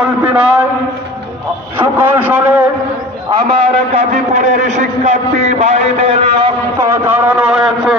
পরিকল্পি নয় সুকৌশলে আমার গাজীপুরের শিক্ষার্থী ভাইদের রক্ত ঝরানো হয়েছে।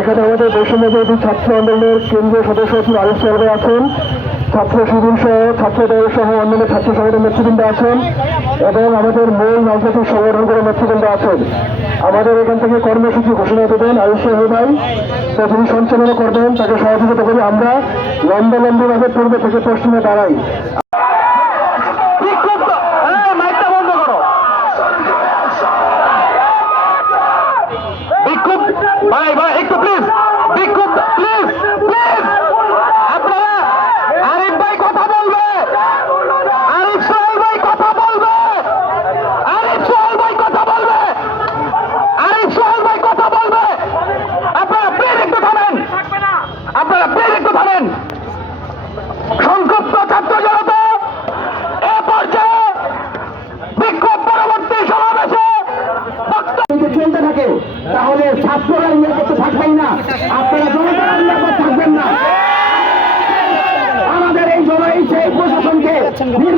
এখানে আমাদের বৈষম্য বিরোধী ছাত্র আন্দোলনের কেন্দ্রীয় সদস্য আরিফ সাহেব আছেন, ছাত্র শিবির সহ ছাত্র দল সহ অন্যান্য ছাত্র সংগঠনের নেতৃবৃন্দ আছেন এবং আমাদের মূল রাজনৈতিক সংগঠনগুলোর নেতৃবৃন্দ আছেন। আমাদের এখান থেকে কর্মসূচি ঘোষণা দেবেন সাহেব ভাই। তো যিনি সঞ্চালনা করবেন, তাকে সহযোগিতা করে আমরা লম্বা লম্বিভাবে পূর্ব থেকে পশ্চিমে দাঁড়াই।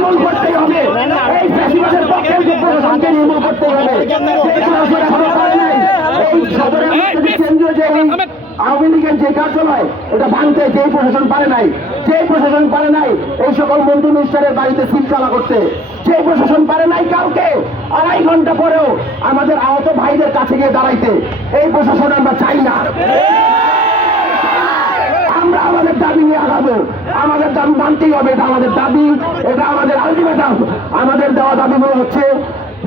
নির্মূল করতেই হবে। এই ফ্যাসিবাদের পক্ষে যে প্রশাসনকে নির্মূল করতে হবে? কেন্দ্রীয় যে আওয়ামী লীগের যে কার্যালয় এটা ভাঙতে যেই প্রশাসন পারে নাই যে প্রশাসন পারে নাই এই সকল মন্ত্রী মিনিস্টারের বাড়িতে সিলচালা করতে যে প্রশাসন পারে নাই কাউকে আড়াই ঘণ্টা পরেও আমাদের আহত ভাইদের কাছে গিয়ে দাঁড়াইতে এই প্রশাসন আমরা চাই না আমরা আমাদের দাবি নিয়ে আগাবো আমাদের দাবি মানতেই হবে, এটা আমাদের দাবি, এটা আমাদের আলটিমেটাম। আমাদের দেওয়া দাবিগুলো হচ্ছে,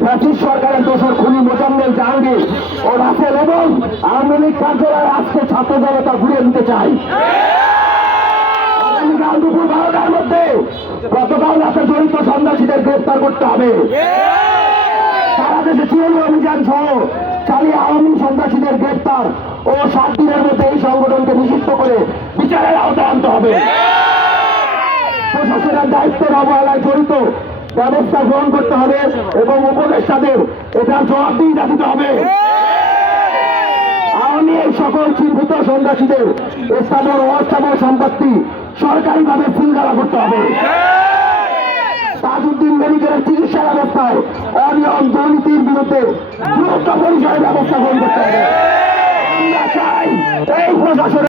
ব্রিটিশ সরকারের দোষর খুনি মোজাম্মেল জাহাঙ্গীর ও রাসেল এবং আওয়ামী লীগ কার্যালয়ে আজকে ছাত্র জনতা ঘুরিয়ে দিতে চাই আগামীকাল দুপুর বারোটার মধ্যে গতকাল রাতে জড়িত সন্ন্যাসীদের গ্রেফতার করতে হবে। সারা দেশে চিরুনি অভিযান সহ চালিয়ে আওয়ামী সন্ত্রাসীদের গ্রেপ্তার ও সাত দিনের মধ্যে সংগঠনকে নিষিদ্ধ করে বিচারের আওতায় আনতে হবে। প্রশাসনের দায়িত্বের অবহেলায় জড়িত। ব্যবস্থা গ্রহণ করতে হবে এবং উপদেষ্টাদের এটার জবাবদিহি দিতে হবে। আওয়ামী এই সকল চিহ্নিত সন্ত্রাসীদের স্থাবর অস্থাবর সম্পত্তি সরকারিভাবে সিলগালা করতে হবে। তাজউদ্দিন মেডিকেলের চিকিৎসা ব্যবস্থায় অনিয়ম দুর্নীতির বিরুদ্ধে দ্রুত পরিচয় ব্যবস্থা গ্রহণ করতে হবে। এই প্রশাসনের